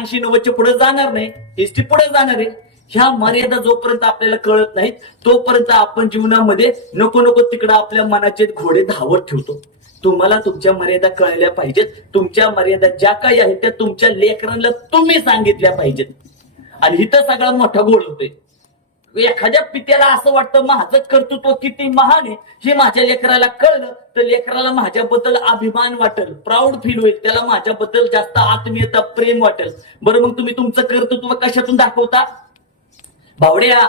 ऐंशी नव्वदच्या पुढे जाणार नाही एसटी पुढे जाणार आहे. ह्या मर्यादा जोपर्यंत आपल्याला कळत नाहीत तोपर्यंत आपण जीवनामध्ये नको नको तिकडं आपल्या मनाचे घोडे धावत ठेवतो. तुम्हाला तुमच्या मर्यादा कळल्या पाहिजेत. तुमच्या मर्यादा ज्या काही आहेत त्या तुमच्या लेकरांना तुम्ही सांगितल्या पाहिजेत. आणि इथं सगळा मोठा गोळ होतोय. एखाद्या पित्याला असं वाटतं माझं कर्तृत्व किती महान आहे. हे माझ्या लेकराला कळलं तर लेकराला माझ्याबद्दल अभिमान वाटेल प्राऊड फील होईल. त्याला माझ्याबद्दल जास्त आत्मीयता प्रेम वाटेल. बरं मग तुम्ही तुमचं कर्तृत्व कशातून दाखवता? भावड्या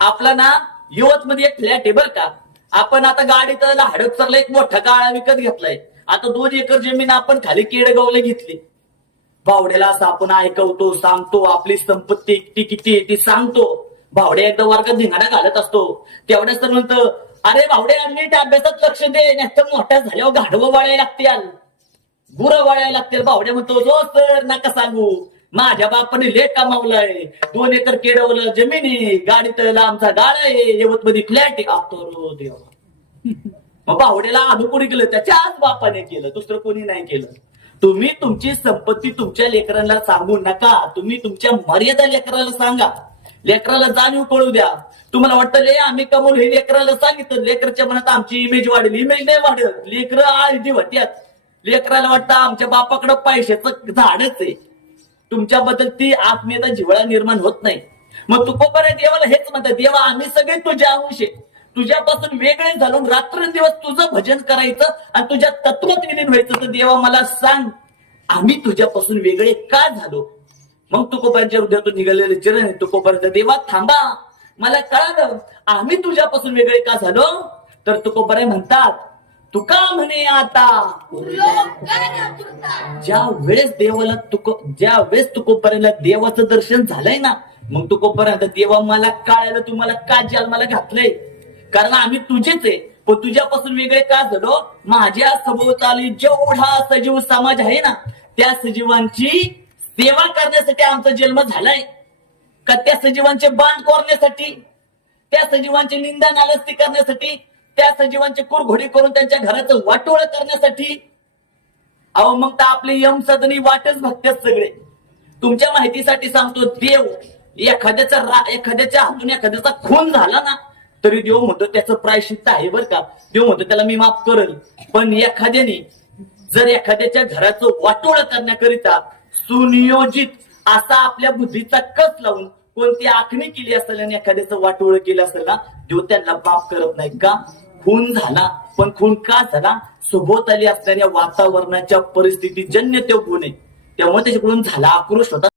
आपला ना यवत मध्ये एक फ्लॅट आहे बरं का. आपण आता गाडीत हडपसरला एक मोठा गाळा विकत घेतलाय. आता दोन एकर जमीन आपण खाली केडगावला घेतली. भावड्याला असं आपण ऐकवतो सांगतो आपली संपत्ती एकटी किती आहे ती सांगतो. भावड्या एकदा वर्गात धिंगाणा घालत असतो. तेवढ्याच तर म्हणतो अरे भावड्या नीट अभ्यासात लक्ष दे नाहीतर मोठ्या झाल्यावर गाढवं वाळायला लागतील. गुरं वाळायला लागतील. भावड्या म्हणतो जो सर नका सांगू. माझ्या बापाने लेट कमावलाय. दोन एकर केडवलं जमीन आहे गाडीत आमचा गाळा आहे. यवत मध्ये फ्लॅट आहे. देवा. मग भावड्याला अनुकोणी केलं त्याच्याच बापाने केलं दुसरं कोणी नाही केलं. तुम्ही तुमची संपत्ती तुमच्या लेकरांना सांगू नका. तुम्ही तुमच्या मर्यादा लेकराला सांगा. लेकराला जाणीव कळू द्या. तुम्हाला वाटतं ले आम्ही कमवलं हे लेकराला सांगितलं. लेकरच्या मनात आमची इमेज वाढेल. इमेज नाही वाढत. लेकर आळजी होत्यात. लेकराला वाटतं आमच्या बापाकडं पैशाचं झाडच आहे. तुमच्याबद्दल ती आत्मीयता जिवळा निर्माण होत नाही. मग तू कोपऱ्या देवाला हेच म्हणतात देवा आम्ही सगळे तुझ्या अंश आहे. तुझ्यापासून वेगळे घालून रात्रंदिवस तुझं भजन करायचं आणि तुझ्या तत्वात विलीन व्हायचं. तर देवा मला सांग आम्ही तुझ्यापासून वेगळे का झालो? मग तुकोबांच्या हृदयातून निघालेले चरण आहे तुकोबांचा देवा थांबा. मला कळालं आम्ही तुझ्यापासून वेगळे का झालो? तर तुकोबारे म्हणतात तुका म्हणे आता. ज्या वेळेस देवाला तुक ज्या वेळेस तुकोपर्यंत देवाचं दर्शन झालंय ना मग तुकोपर्यंत देवा मला कळायला तुम्हाला का मला घातलंय? कारण आम्ही तुझेच आहे. पण तुझ्यापासून वेगळे का झालो? माझ्या सभोवताली जेवढा सजीव समाज आहे ना त्या सजीवांची सेवा करण्यासाठी आमचा जन्म झालाय. का त्या सजीवांचे बांध कोरण्यासाठी त्या सजीवांची निंदा नालस्ती करण्यासाठी त्या सजीवांची कुरघोडी करून त्यांच्या घराचं वाटोळ करण्यासाठी. अहो मग तर आपले यम सदनी वाटच भक्त्यात सगळे. तुमच्या माहितीसाठी सांगतो देव एखाद्याचा रा- एखाद्याच्या हातून एखाद्याचा खून झाला ना तरी देव म्हणतो त्याचं प्रायश्चित्त आहे बरं का. देव म्हणतो त्याला मी माफ करेल. पण एखाद्याने जर एखाद्याच्या घराचं वाटोळ करण्याकरिता सुनियोजित असा आपल्या बुद्धीचा कस लावून कोणती आखणी केली असेल आणि एखाद्याचं वाटोळ केलं असेल ना देव त्यांना माफ करत नाही का? खून झाला पण खून का झाला? सभोवताली असणाऱ्या वातावरणाच्या परिस्थितीजन्य तो गुण आहे त्यामुळे त्याच्याकडून झाला आक्रोश होता.